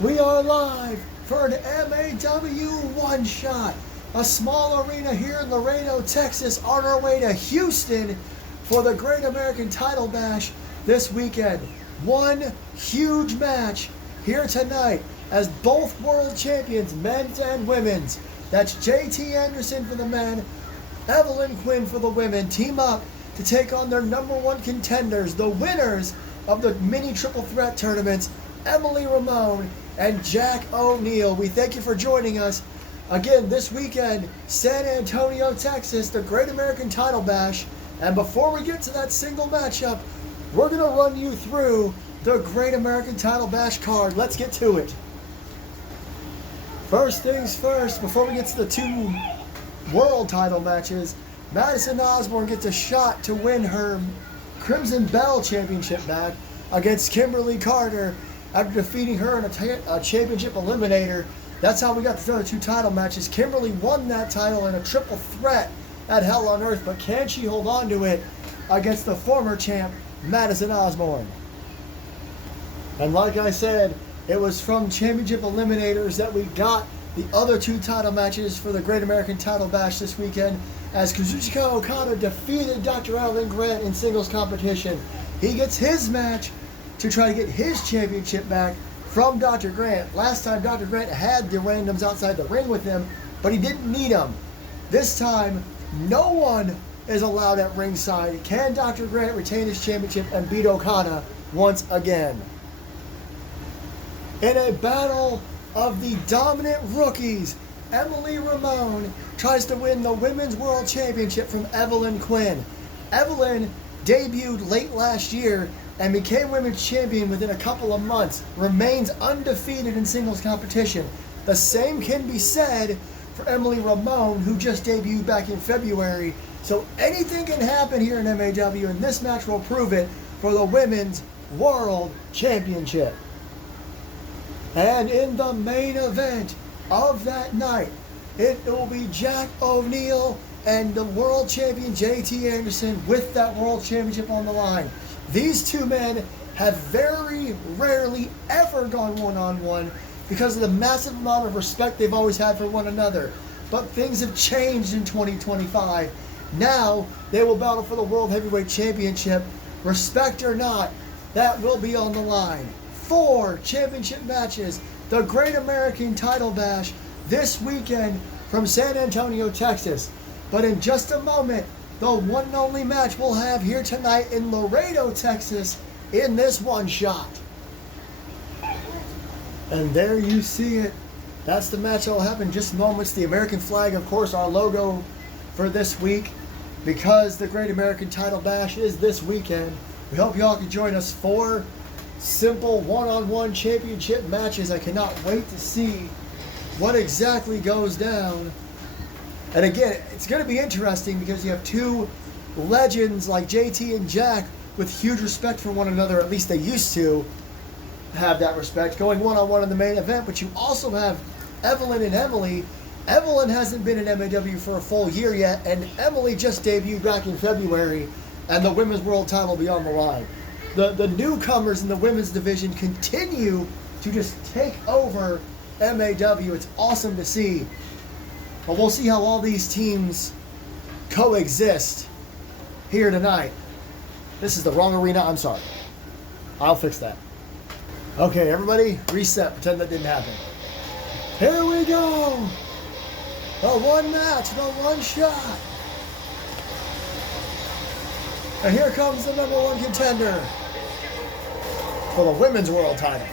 We are live for an MAW One-Shot, a small arena here in Laredo, Texas, on our way to Houston for the Great American Title Bash this weekend. One huge match here tonight as both world champions, men's and women's, that's JT Anderson for the men, Evelyn Quinn for the women, team up to take on their number one contenders, the winners of the mini triple threat tournaments, Emily Ramon and Jack O'Neil. We thank you for joining us again this weekend, San Antonio, Texas, the Great American Title Bash. And before we get to that single matchup, we're going to run you through the Great American Title Bash card. Let's get to it. First things first, before we get to the two world title matches, Madison Osborne gets a shot to win her Crimson Bell Championship back against Kimberly Carter after defeating her in a championship eliminator. That's how we got the other two title matches. Kimberly won that title in a triple threat at Hell on Earth, but can she hold on to it against the former champ, Madison Osborne? And like I said, it was from championship eliminators that we got the other two title matches for the Great American Title Bash this weekend, as Kazuchika Okada defeated Dr. Alan Grant in singles competition. He gets his match to try to get his championship back from Dr. Grant. Last time Dr. Grant had the randoms outside the ring with him, but he didn't need them. This time, no one is allowed at ringside. Can Dr. Grant retain his championship and beat Okada once again? In a battle of the dominant rookies, Emily Ramon tries to win the Women's World Championship from Evelyn Quinn. Evelyn debuted late last year and became women's champion within a couple of months, remains undefeated in singles competition. The same can be said for Emily Ramon, who just debuted back in February. So anything can happen here in MAW, and this match will prove it for the Women's World Championship. And in the main event of that night, it will be Jack O'Neil and the world champion JT Anderson with that world championship on the line. These two men have very rarely ever gone one-on-one because of the massive amount of respect they've always had for one another. But things have changed in 2025. Now they will battle for the World Heavyweight Championship. Respect or not, that will be on the line. 4 championship matches, the Great American Title Bash this weekend from San Antonio, Texas. But in just a moment, the one and only match we'll have here tonight in Laredo, Texas, in this one shot. And there you see it. That's the match that will happen in just moments. The American flag, of course, our logo for this week, because the Great American Title Bash is this weekend. We hope y'all can join us for simple one-on-one championship matches. I cannot wait to see what exactly goes down. And again, it's going to be interesting because you have two legends like JT and Jack with huge respect for one another. At least they used to have that respect, going one-on-one in the main event. But you also have Evelyn and Emily. Evelyn hasn't been in MAW for a full year yet, and Emily just debuted back in February, and the Women's World title will be on the line. The newcomers in the women's division continue to just take over MAW. It's awesome to see. But we'll see how all these teams coexist here tonight. This is the wrong arena. I'm sorry. I'll fix that. Okay, everybody, reset. Pretend that didn't happen. Here we go. The one match, the one shot. And here comes the number one contender for the Women's World title.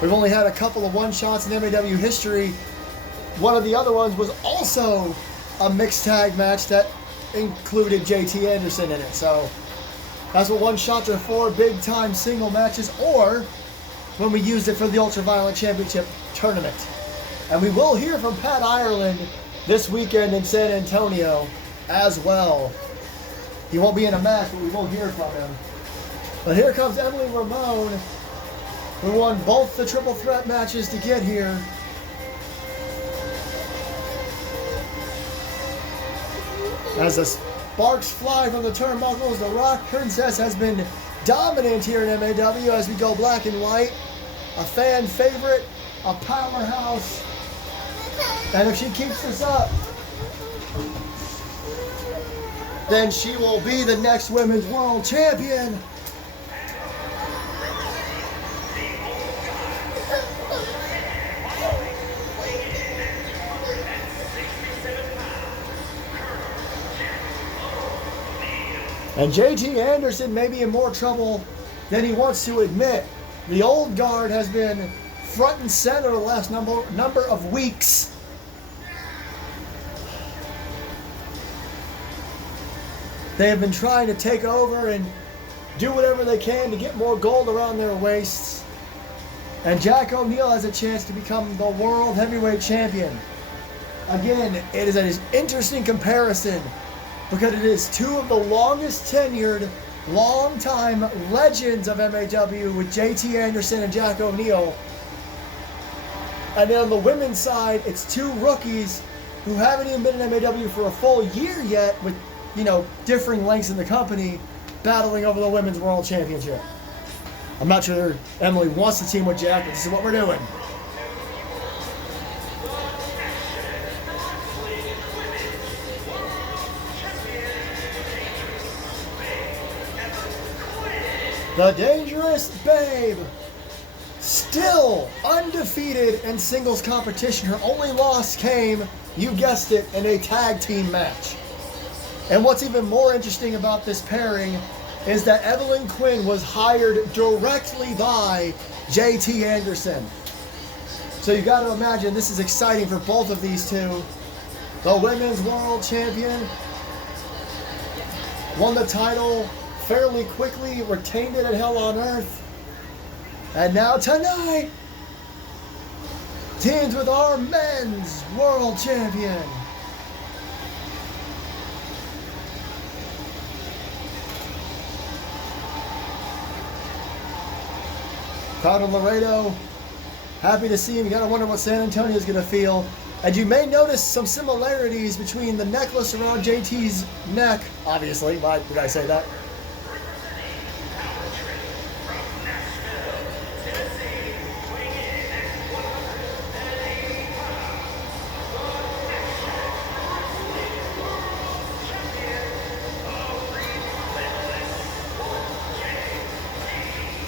We've only had a couple of one-shots in MAW history. One of the other ones was also a mixed tag match that included JT Anderson in it. So that's what one-shots are for, big-time single matches, or when we used it for the Ultraviolet Championship tournament. And we will hear from Pat Ireland this weekend in San Antonio as well. He won't be in a match, but we will hear from him. But here comes Emily Ramon, who won both the triple threat matches to get here. As Sparks fly from the turnbuckles. The Rock Princess has been dominant here in MAW as we go black and white. A fan favorite, a powerhouse. And if she keeps this up, then she will be the next Women's World Champion. And JT Anderson may be in more trouble than he wants to admit. The old guard has been front and center the last number of weeks. They have been trying to take over and do whatever they can to get more gold around their waists. And Jack O'Neil has a chance to become the World Heavyweight Champion. Again, it is an interesting comparison because it is two of the longest tenured, long-time legends of MAW with JT Anderson and Jack O'Neil. And then on the women's side, it's two rookies who haven't even been in MAW for a full year yet with, differing lengths in the company, battling over the Women's World Championship. I'm not sure Emily wants to team with Jack, but this is what we're doing. The Dangerous Babe, still undefeated in singles competition. Her only loss came, you guessed it, in a tag team match. And what's even more interesting about this pairing is that Evelyn Quinn was hired directly by JT Anderson. So you got to imagine this is exciting for both of these two. The Women's World Champion won the title fairly quickly, retained it at Hell on Earth. And now tonight, teams with our Men's World Champion. Conor Laredo, happy to see him. You gotta wonder what San Antonio is gonna feel. And you may notice some similarities between the necklace around JT's neck, obviously. Why did I say that?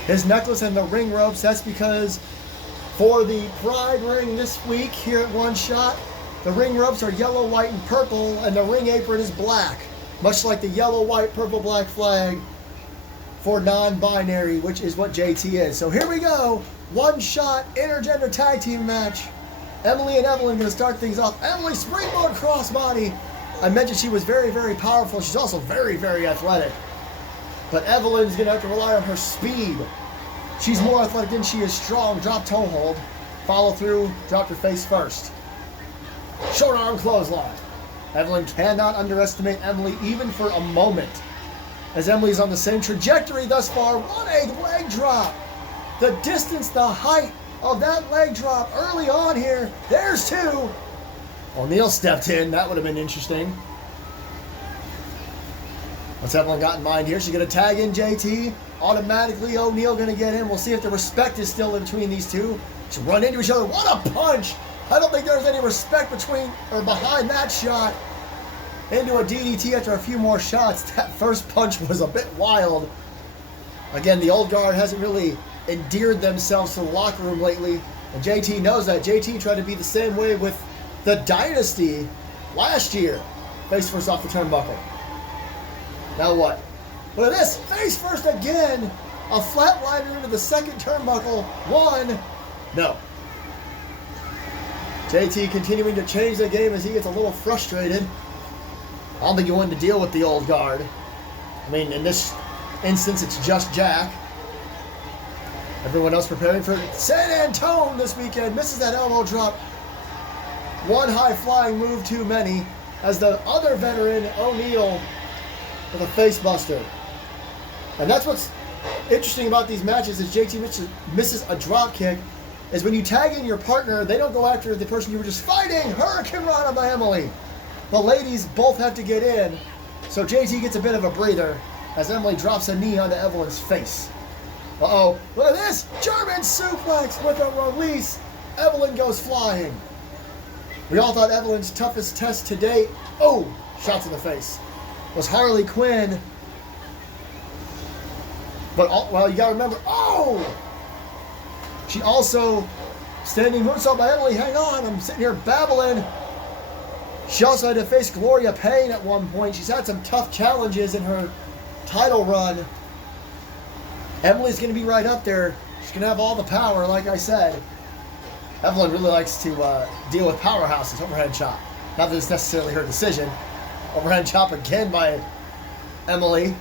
His necklace and the ring ropes, that's because for the Pride ring this week here at One-Shot, the ring ropes are yellow, white, and purple, and the ring apron is black, much like the yellow, white, purple, black flag for non-binary, which is what JT is. So here we go, One-Shot intergender tag team match. Emily and Evelyn going to start things off. Emily, springboard crossbody. I mentioned she was very, very powerful. She's also very, very athletic. But Evelyn's going to have to rely on her speed. She's more athletic than she is strong. Drop toe hold. Follow through. Drop her face first. Short arm clothesline. Evelyn cannot underestimate Emily even for a moment, as Emily's on the same trajectory thus far. What a leg drop. The distance, the height of that leg drop early on here. There's two. O'Neil stepped in. That would have been interesting. What's Evelyn got in mind here? She's going to tag in JT. Automatically, O'Neil going to get in. We'll see if the respect is still in between these two. Just run into each other. What a punch! I don't think there's any respect between or behind that shot. Into a DDT after a few more shots. That first punch was a bit wild. Again, the old guard hasn't really endeared themselves to the locker room lately. And JT knows that. JT tried to be the same way with the Dynasty last year. Face first off the turnbuckle. Now what? Look at this. Face first again. A flatliner into the second turnbuckle. One. No. JT continuing to change the game as he gets a little frustrated. I don't think he wanted to deal with the old guard. I mean, in this instance, it's just Jack. Everyone else preparing for San Antonio this weekend. Misses that elbow drop. One high flying move too many, as the other veteran, O'Neil, with a face buster. And that's what's interesting about these matches is JT misses a drop kick. Is when you tag in your partner, they don't go after the person you were just fighting. Hurricane Rana by Emily. The ladies both have to get in. So JT gets a bit of a breather as Emily drops a knee onto Evelyn's face. Uh-oh, look at this! German suplex with a release. Evelyn goes flying. We all thought Evelyn's toughest test to date, shots in the face, was Harley Quinn. But, you gotta remember, she also, standing moonsault by Emily, hang on, I'm sitting here babbling. She also had to face Gloria Payne at one point. She's had some tough challenges in her title run. Emily's going to be right up there. She's going to have all the power, like I said. Evelyn really likes to deal with powerhouses. Overhead chop. Not that it's necessarily her decision. Overhead chop again by Emily.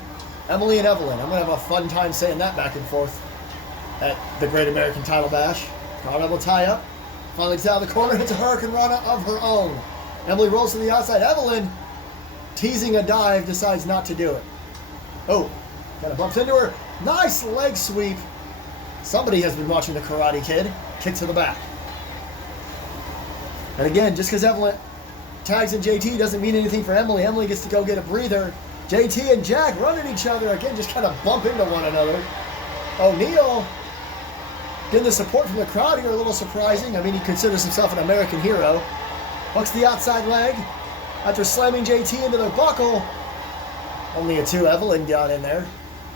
Emily and Evelyn. I'm going to have a fun time saying that back and forth at the Great American Title Bash. Collar double tie up. Finally gets out of the corner. Hits a Hurricane Rana of her own. Emily rolls to the outside. Evelyn, teasing a dive, decides not to do it. Kind of bumps into her. Nice leg sweep. Somebody has been watching the Karate Kid. Kick to the back. And again, just because Evelyn tags in JT doesn't mean anything for Emily. Emily gets to go get a breather. JT and Jack run at each other. Again, just kind of bump into one another. O'Neal getting the support from the crowd here, a little surprising. I mean, he considers himself an American hero. Hooks the outside leg after slamming JT into the buckle. Only a 2. Evelyn got in there.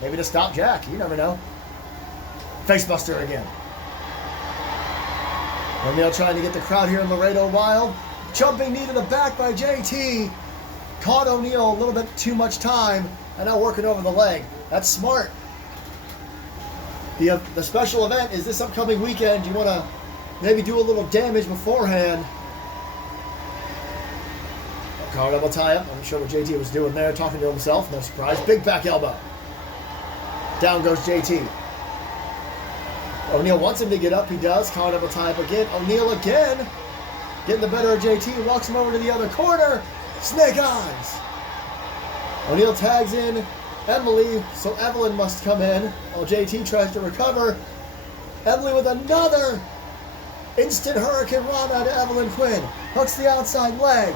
Maybe to stop Jack. You never know. Facebuster again. O'Neal trying to get the crowd here in Laredo wild. Jumping knee to the back by JT. Caught O'Neal a little bit too much time. And now working over the leg. That's smart. The special event is this upcoming weekend. You want to maybe do a little damage beforehand. Collar double tie up. I'm not sure what JT was doing there, talking to himself. No surprise. Big back elbow. Down goes JT. O'Neal wants him to get up. He does. Collar double tie up again. O'Neal again. Getting the better of JT. Walks him over to the other corner. Snake eyes. O'Neal tags in Emily, so Evelyn must come in while JT tries to recover. Emily with another instant Hurricane Rana to Evelyn Quinn. Hooks the outside leg.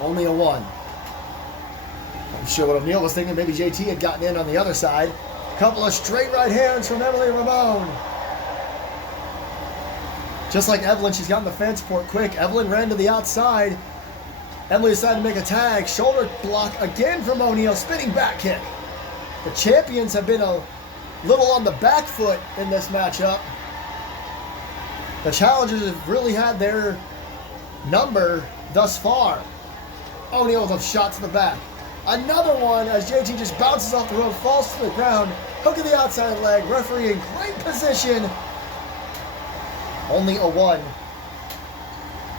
Only a 1. I'm sure what O'Neal was thinking. Maybe JT had gotten in on the other side. Couple of straight right hands from Emily Ramon. Just like Evelyn, she's gotten the fan support quick. Evelyn ran to the outside. Emily decided to make a tag. Shoulder block again from O'Neal. Spinning back kick. The champions have been a little on the back foot in this matchup. The challengers have really had their number thus far. O'Neal with a shot to the back. Another one as JT just bounces off the rope, falls to the ground. Hook of the outside leg. Referee in great position. Only a 1.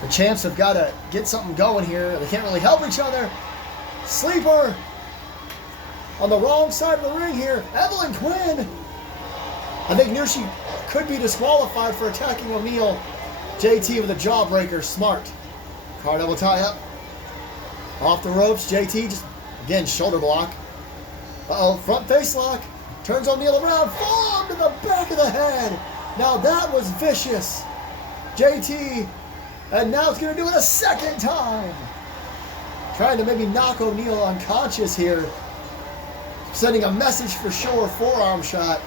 The champs have got to get something going here. They can't really help each other. Sleeper on the wrong side of the ring here. Evelyn Quinn, I think, knew she could be disqualified for attacking O'Neal. JT with a jawbreaker. Smart. Collar double tie up. Off the ropes. JT just, again, shoulder block. Front face lock. Turns O'Neal around. Forearm to the back of the head. Now that was vicious. JT, and now it's going to do it a second time. Trying to maybe knock O'Neal unconscious here. Sending a message for sure. Forearm shot.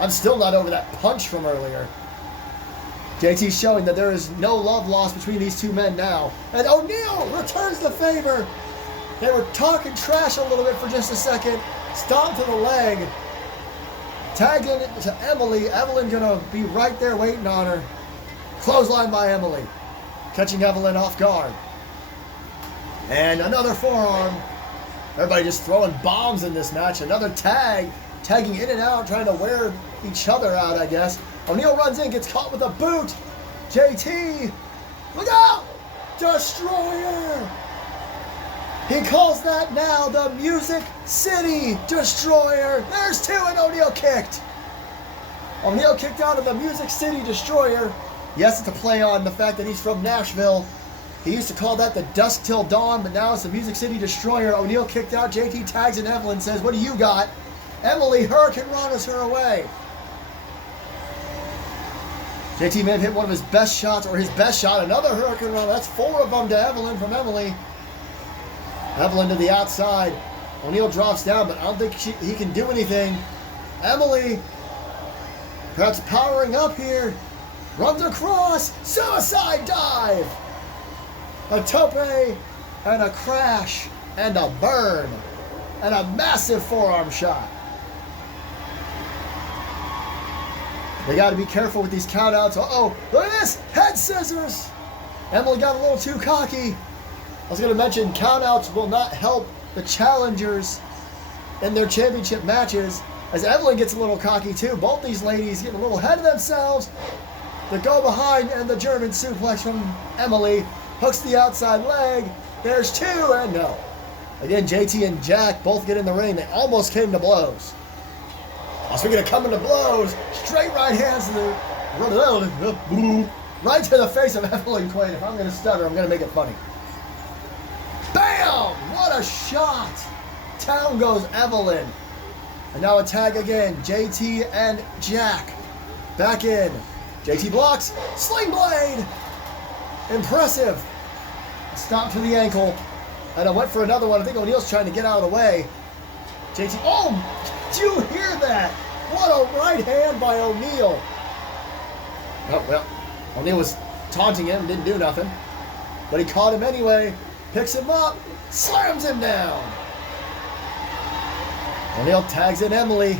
I'm still not over that punch from earlier. JT showing that there is no love lost between these two men now. And O'Neal returns the favor. They were talking trash a little bit for just a second. Stomp to the leg. Tagged in to Emily. Evelyn gonna be right there waiting on her. Clothesline by Emily. Catching Evelyn off guard. And another forearm. Everybody just throwing bombs in this match. Another tag. Tagging in and out, trying to wear each other out, I guess. O'Neal runs in, gets caught with a boot. JT, look out! Destroyer! He calls that now the Music City Destroyer. There's 2 and O'Neal kicked. O'Neal kicked out of the Music City Destroyer. Yes, it's a play on the fact that he's from Nashville. He used to call that the Dusk Till Dawn, but now it's the Music City Destroyer. O'Neal kicked out. JT tags and Evelyn says, what do you got? Emily Hurricane Rana's her away. JT may have hit one of his best shots, or his best shot. Another Hurricane Rana. That's 4 of them to Evelyn from Emily. Evelyn to the outside. O'Neal drops down, but I don't think he can do anything. Emily, perhaps powering up here, runs across, suicide dive. A tope and a crash and a burn and a massive forearm shot. They got to be careful with these countouts. Uh-oh, look at this, head scissors. Emily got a little too cocky. I was going to mention countouts will not help the challengers in their championship matches, as Evelyn gets a little cocky too. Both these ladies getting a little ahead of themselves. The go behind and the German suplex from Emily. Hooks the outside leg. There's two, and no. Again, JT and Jack both get in the ring. They almost came to blows. Speaking of coming to blows, straight right hands to the right to the face of Evelyn Quinn. If I'm going to stutter, I'm going to make it funny. Bam! What a shot! Down goes Evelyn. And now a tag again. JT and Jack. Back in. JT blocks. Sling blade! Impressive. Stop to the ankle. And I went for another one. I think O'Neal's trying to get out of the way. JT. Oh! Did you hear that? What a right hand by O'Neal. Oh, well. O'Neal was taunting him. Didn't do nothing. But he caught him anyway. Picks him up. Slams him down. O'Neal tags in Emily.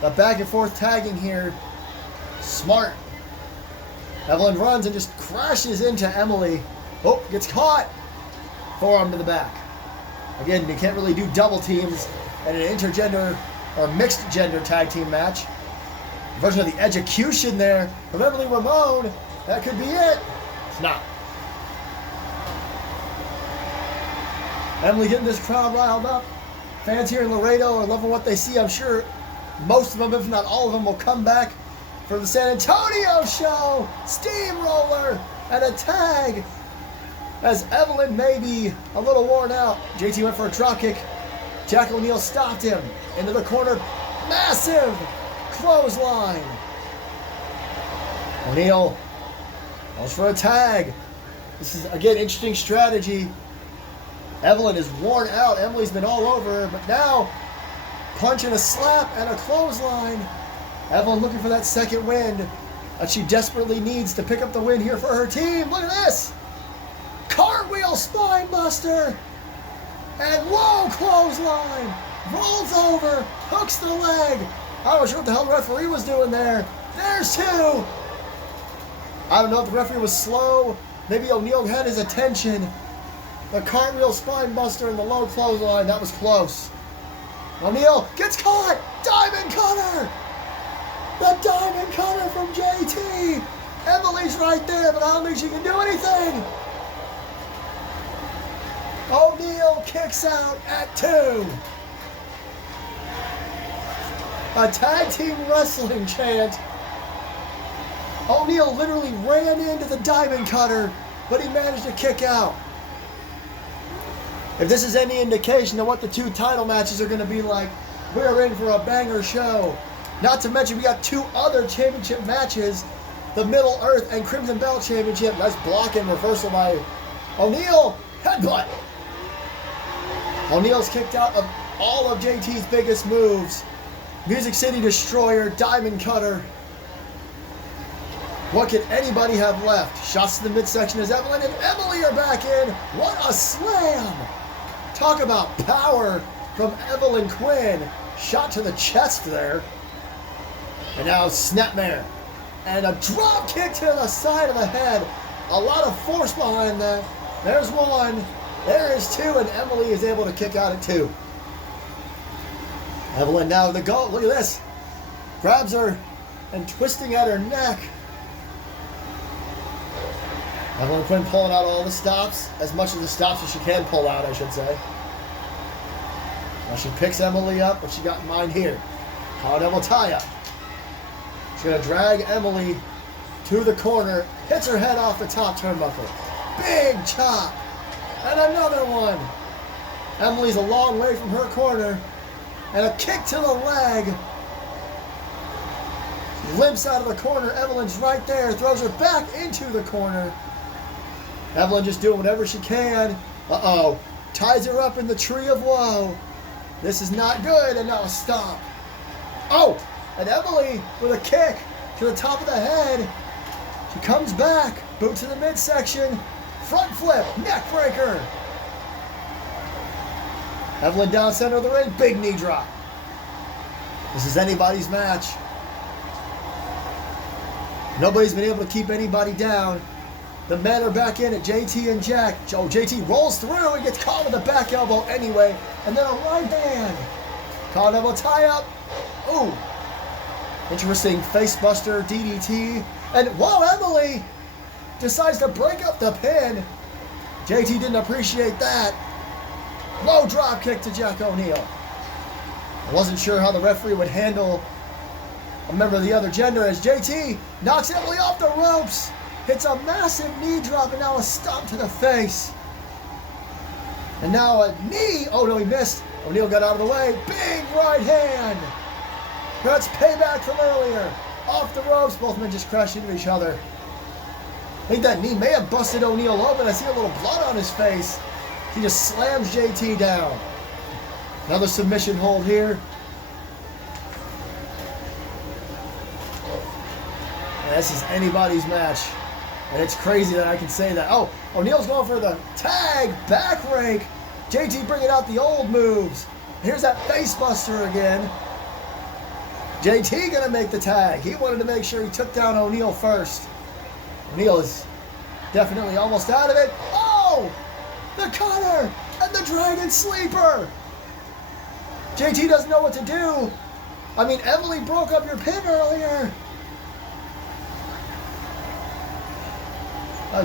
The back and forth tagging here. Smart. Evelyn runs and just crashes into Emily. Oh, gets caught. Forearm to the back. Again, you can't really do double teams in an intergender or mixed gender tag team match. A version of the execution there from Emily Ramon. That could be it. It's not. Emily getting this crowd riled up. Fans here in Laredo are loving what they see. I'm sure most of them, if not all of them, will come back for the San Antonio show. Steamroller and a tag. As Evelyn may be a little worn out. JT went for a dropkick. Jack O'Neal stopped him. Into the corner. Massive clothesline. O'Neal goes for a tag. This is, again, interesting strategy. Evelyn is worn out. Emily's been all over her. But now, punch and a slap and a clothesline. Evelyn looking for that second win that she desperately needs to pick up the win here for her team. Look at this. Cartwheel spine buster. And whoa, clothesline. Rolls over. Hooks the leg. I wasn't sure what the hell the referee was doing there. There's two. I don't know if the referee was slow. Maybe O'Neal had his attention. The cartwheel spine buster and the low clothesline. That was close. O'Neal gets caught. Diamond cutter. The diamond cutter from JT. Emily's right there, but I don't think she can do anything. O'Neal kicks out at 2. A tag team wrestling chant. O'Neal literally ran into the diamond cutter, but he managed to kick out. If this is any indication of what the 2 title matches are going to be like, we're in for a banger show. Not to mention we got 2 other championship matches. The Middle Earth and Crimson Belt Championship. Nice block and reversal by O'Neal. Headbutt. O'Neal's kicked out of all of JT's biggest moves. Music City Destroyer, Diamond Cutter. What can anybody have left? Shots to the midsection as Evelyn and Emily are back in. What a slam! Talk about power from Evelyn Quinn. Shot to the chest there. And now snapmare. And a drop kick to the side of the head. A lot of force behind that. There's one. There is 2, and Emily is able to kick out at 2. Evelyn now the goal. Look at this. Grabs her and twisting at her neck. Evelyn Quinn pulling out all the stops, as much of the stops as she can pull out, I should say. Now she picks Emily up, but she got in mind here. Hard Devil tie-up. She's going to drag Emily to the corner, hits her head off the top turnbuckle. Big chop. And another one. Emily's a long way from her corner. And a kick to the leg. Limps out of the corner. Evelyn's right there. Throws her back into the corner. Evelyn just doing whatever she can. Uh-oh. Ties her up in the tree of woe. This is not good, and now a stop. Oh, and Emily with a kick to the top of the head. She comes back, boot to the midsection, front flip, neck breaker. Evelyn down center of the ring, big knee drop. This is anybody's match. Nobody's been able to keep anybody down. The men are back in it, JT and Jack. Oh, JT rolls through and gets caught with a back elbow anyway. And then a right hand. Caught elbow tie up. Ooh. Interesting facebuster DDT. And whoa, Emily decides to break up the pin. JT didn't appreciate that. Low drop kick to Jack O'Neil. I wasn't sure how the referee would handle a member of the other gender as JT knocks Emily off the ropes. Hits a massive knee drop and now a stomp to the face. And now a knee. Oh no, he missed. O'Neil got out of the way. Big right hand. That's payback from earlier. Off the ropes. Both men just crashed into each other. I think that knee may have busted O'Neil open. I see a little blood on his face. He just slams JT down. Another submission hold here. And this is anybody's match. And it's crazy that I can say that. Oh, O'Neil's going for the tag, back rake. JT bringing out the old moves. Here's that face buster again. JT gonna make the tag. He wanted to make sure he took down O'Neil first. O'Neil is definitely almost out of it. Oh, the cutter and the dragon sleeper. JT doesn't know what to do. I mean, Emily broke up your pin earlier.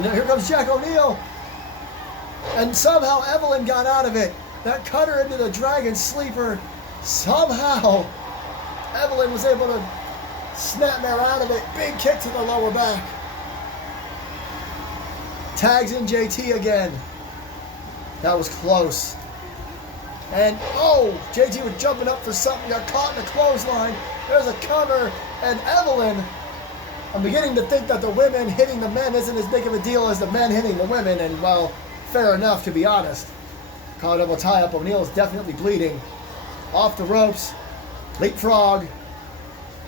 Here comes Jack O'Neil. And somehow Evelyn got out of it. That cutter into the dragon sleeper. Somehow Evelyn was able to snapmare out of it. Big kick to the lower back. Tags in JT again. That was close. And oh, JT was jumping up for something. Got caught in the clothesline. There's a cover. And Evelyn, I'm beginning to think that the women hitting the men isn't as big of a deal as the men hitting the women, and well, fair enough to be honest. Collar double tie up. O'Neil is definitely bleeding. Off the ropes. Leapfrog.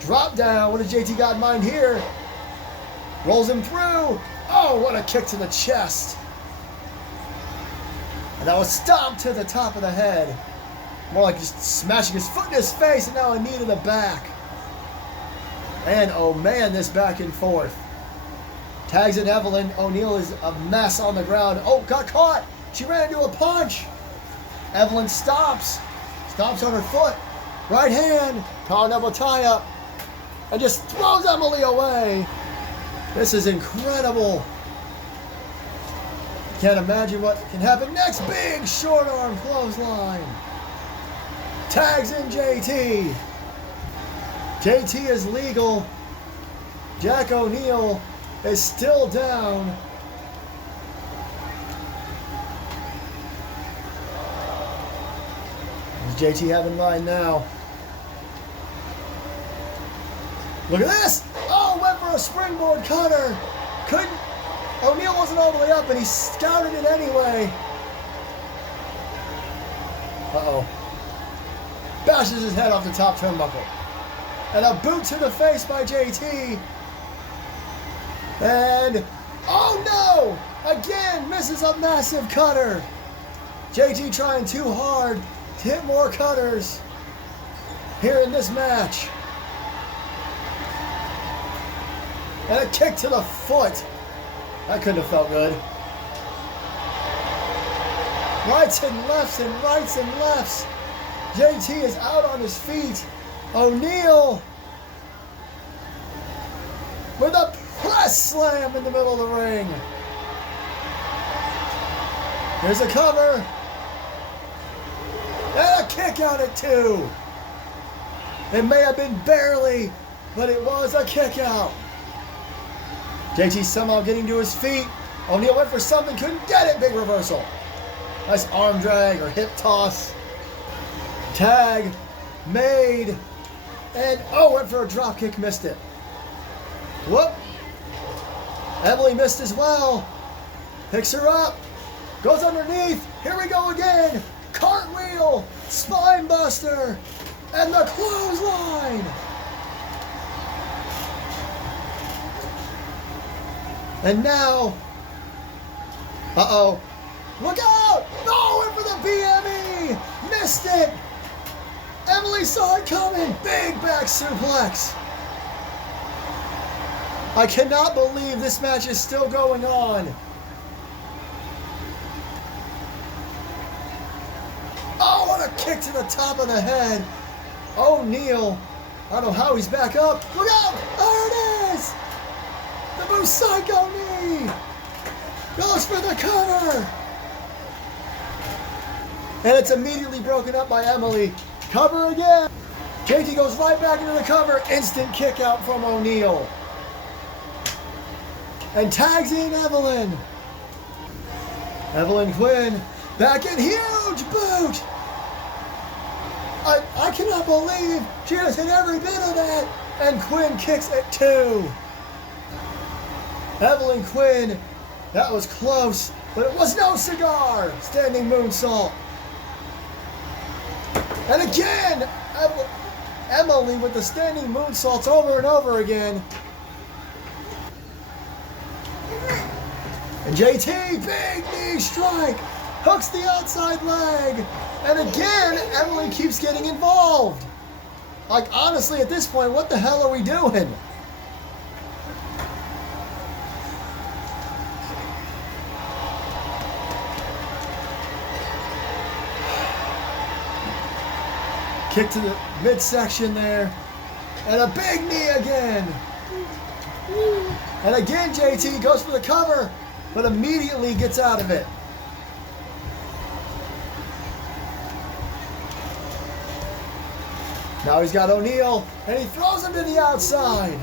Drop down. What does JT got in mind here? Rolls him through. Oh, what a kick to the chest. And that was stomped to the top of the head. More like just smashing his foot in his face, and now a knee to the back. And oh man, this back and forth. Tags in Evelyn. O'Neil is a mess on the ground. Oh, got caught. She ran into a punch. Evelyn stops. Stomps on her foot. Right hand. Collar double tie up. And just throws Emily away. This is incredible. Can't imagine what can happen next. Big short arm clothesline. Tags in JT. JT is legal. Jack O'Neil is still down. What's JT have in mind now? Look at this! Oh, went for a springboard cutter. Couldn't. O'Neil wasn't all the way up, and he scouted it anyway. Uh-oh. Bashes his head off the top turnbuckle. And a boot to the face by JT. And, oh no! Again, misses a massive cutter. JT trying too hard to hit more cutters here in this match. And a kick to the foot. That couldn't have felt good. Rights and lefts and rights and lefts. JT is out on his feet. O'Neil with a press slam in the middle of the ring. Here's a cover. And a kick out at 2. It may have been barely, but it was a kick out. JT somehow getting to his feet. O'Neil went for something, couldn't get it. Big reversal. Nice arm drag or hip toss. Tag made. And oh, went for a drop kick, missed it. Whoop. Emily missed as well. Picks her up. Goes underneath. Here we go again. Cartwheel. Spine buster. And the clothesline. And now, uh-oh. Look out! No, went for the BME! Missed it! Emily saw it coming. Big back suplex. I cannot believe this match is still going on. Oh, what a kick to the top of the head. O'Neal, I don't know how he's back up. Look out! There it is! The Psycho knee! Goes for the cover! And it's immediately broken up by Emily. Cover again! JT goes right back into the cover. Instant kick out from O'Neal. And tags in Evelyn. Evelyn Quinn back in, huge boot! I cannot believe she has hit every bit of that. And Quinn kicks it too. Evelyn Quinn, that was close, but it was no cigar. Standing moonsault. And again, Emily with the standing moonsaults over and over again. And JT, big knee strike, hooks the outside leg. And again, Emily keeps getting involved. Like, honestly, at this point, what the hell are we doing? Kick to the midsection there. And a big knee again. And again, JT goes for the cover, but immediately gets out of it. Now he's got O'Neal, and he throws him to the outside.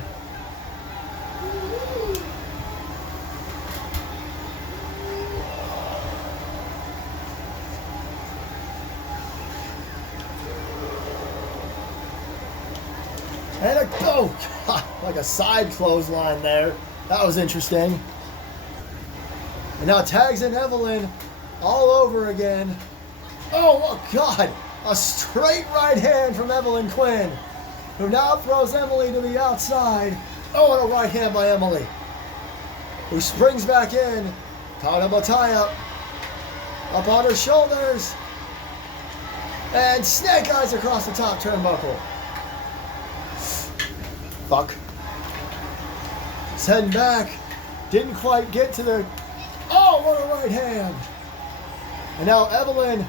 And like a side clothesline there. That was interesting. And now tags in Evelyn all over again. Oh God. A straight right hand from Evelyn Quinn, who now throws Emily to the outside. Oh, and a right hand by Emily, who springs back in. Taunamataya up on her shoulders. And snake eyes across the top turnbuckle. Fuck. He's heading back. Didn't quite get to the... Oh, what a right hand. And now Evelyn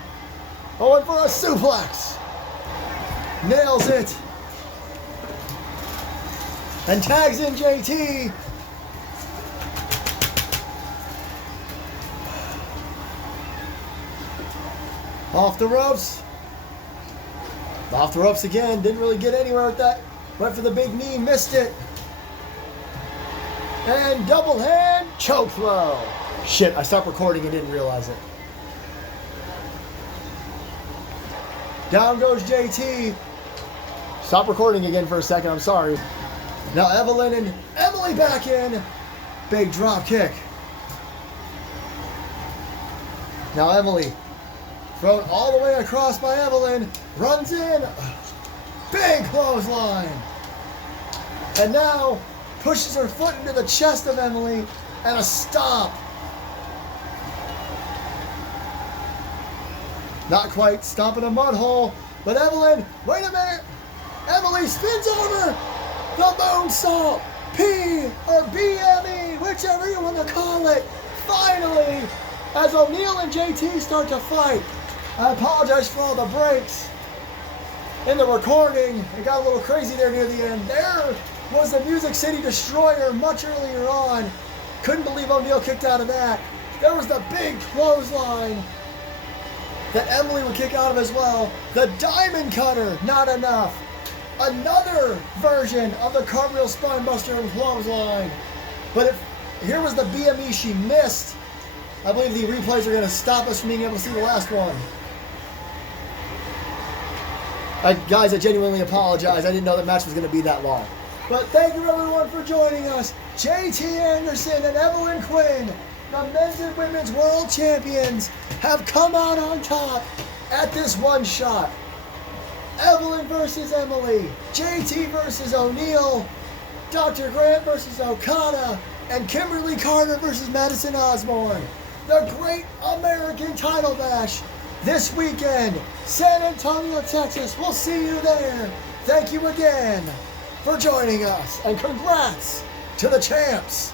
going for a suplex. Nails it. And tags in JT. Off the ropes. Off the ropes again. Didn't really get anywhere with that. Went for the big knee. Missed it. And double hand choke throw. Shit, I stopped recording and didn't realize it. Down goes JT. Stop recording again for a second, I'm sorry. Now Evelyn and Emily back in. Big drop kick. Now Emily, thrown all the way across by Evelyn, runs in. Big clothesline. And now pushes her foot into the chest of Emily and a stomp. Not quite stomping a mud hole, but Evelyn, wait a minute. Emily spins over the moonsault, P or BME, whichever you want to call it. Finally, as O'Neal and JT start to fight. I apologize for all the breaks in the recording. It got a little crazy there near the end. There was the Music City Destroyer much earlier on. Couldn't believe O'Neal kicked out of that. There was the big clothesline that Emily would kick out of as well. The Diamond Cutter, not enough. Another version of the cartwheel spinebuster and clothesline. But here was the BME she missed. I believe the replays are going to stop us from being able to see the last one. Guys, I genuinely apologize. I didn't know the match was going to be that long. But thank you everyone for joining us. JT Anderson and Evelyn Quinn the men's and women's world champions have come out on top at this one shot. Evelyn versus Emily, JT versus O'Neal, Dr. Grant versus Okada, and Kimberly Carter versus Madison Osborne. The Great American Title Bash this weekend, San Antonio, Texas. We'll see you there. Thank you again for joining us, and congrats to the champs.